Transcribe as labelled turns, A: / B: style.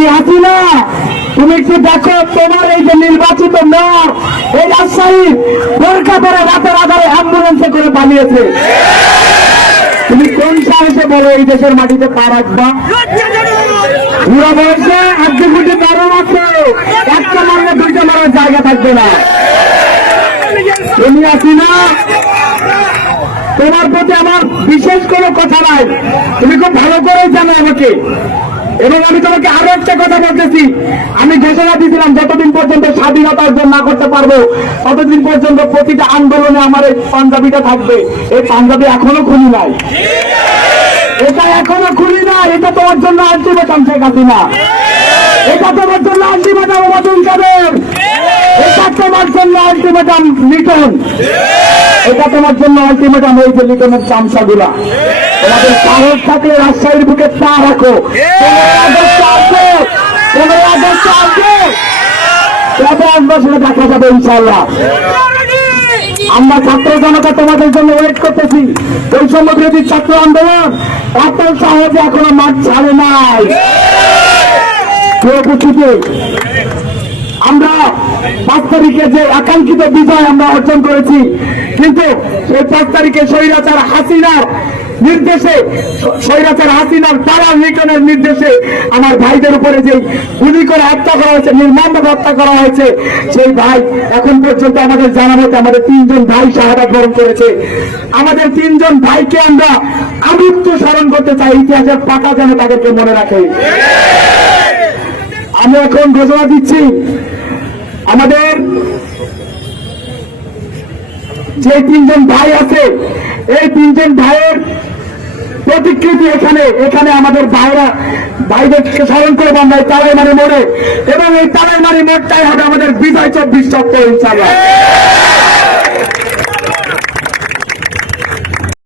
A: তুমি না তুমি একটু দেখো, তোমার এই যে নির্বাচিত মেয়র, এই রাজশাহী বোরকা পরে রাতের আধারে অ্যাম্বুলেন্সে করে পালিয়েছে। তুমি কোন সাহসে বলো, এই দেশের মাটিতে পা রাখবা? বুড়া বয়সে এক দু কোটি বারো মাত্র একটা মারলে দুইটা মারার জায়গা থাকবে না। তুমি আসি না তোমার প্রতি আমার বিশেষ কোনো কথা নাই। তুমি খুব ভালো করেই জানো আমাকে। এবং আমি তোমাকে আরও একটা কথা বলতেছি। আমি ঘোষণা দিয়েছিলাম, যতদিন পর্যন্ত স্বাধীনতা অর্জন না করতে পারব, ততদিন পর্যন্ত প্রতিটা আন্দোলনে আমার এই পাঞ্জাবিটা থাকবে। এই পাঞ্জাবি এখনও খুলি নাই। এটা এখনও খুলি না এটা তোমার জন্য আলটিমেটাম শেখ হাসিনা। এটা তোমার জন্য আলটিমেটাম অবাদুল কাদের। এটা তোমার জন্য আলটিমেটাম লিটন। এটা তোমার জন্য আলটিমেটাম এই যে লিটনের চামচাগুলা। থাকলে রাজশাহীর বুকে পা রাখো। দেখা যাবে ইনশাল্লাহ আমরা ছাত্র জনতা তোমাদের জন্য ওয়েট করতেছি। ওই বৈষম্য বিরোধী ছাত্র আন্দোলন এত সহজে এখনও মাঠ ছাড়ে নাই। উপস্থিতি, আমরা পাঁচ তারিখে যে আকাঙ্ক্ষিত বিজয় আমরা অর্জন করেছি, কিন্তু সেই পাঁচ তারিখে স্বৈরাচার হাসিনার নির্দেশে, স্বৈরাচার হাসিনার তারা লিটনের নির্দেশে আমার ভাইদের উপরে যে গুলি করে হত্যা করা হয়েছে, নির্মমভাবে হত্যা করা হয়েছে, সেই ভাই এখন পর্যন্ত আমাদের জানা মতে আমাদের তিনজন ভাই শাহাদাত বরণ করেছে। আমাদের তিনজন ভাইকে আমরা আমৃত্য স্মরণ করতে চাই, ইতিহাসের পাতা যেন তাদেরকে মনে রাখে। আমি এখন ঘোষণা দিচ্ছি, আমাদের যে তিনজন ভাই আছে, এই তিনজন ভাইয়ের প্রতিকৃতি এখানে এখানে আমাদের ভাইরা, ভাইদেরকে স্মরণ করে আমরা এই তালাইমারি মোড়ে। এবং এই তালাইমারি মোড়টাই হবে আমাদের বিজয় চব্বিশ সপ্তাহ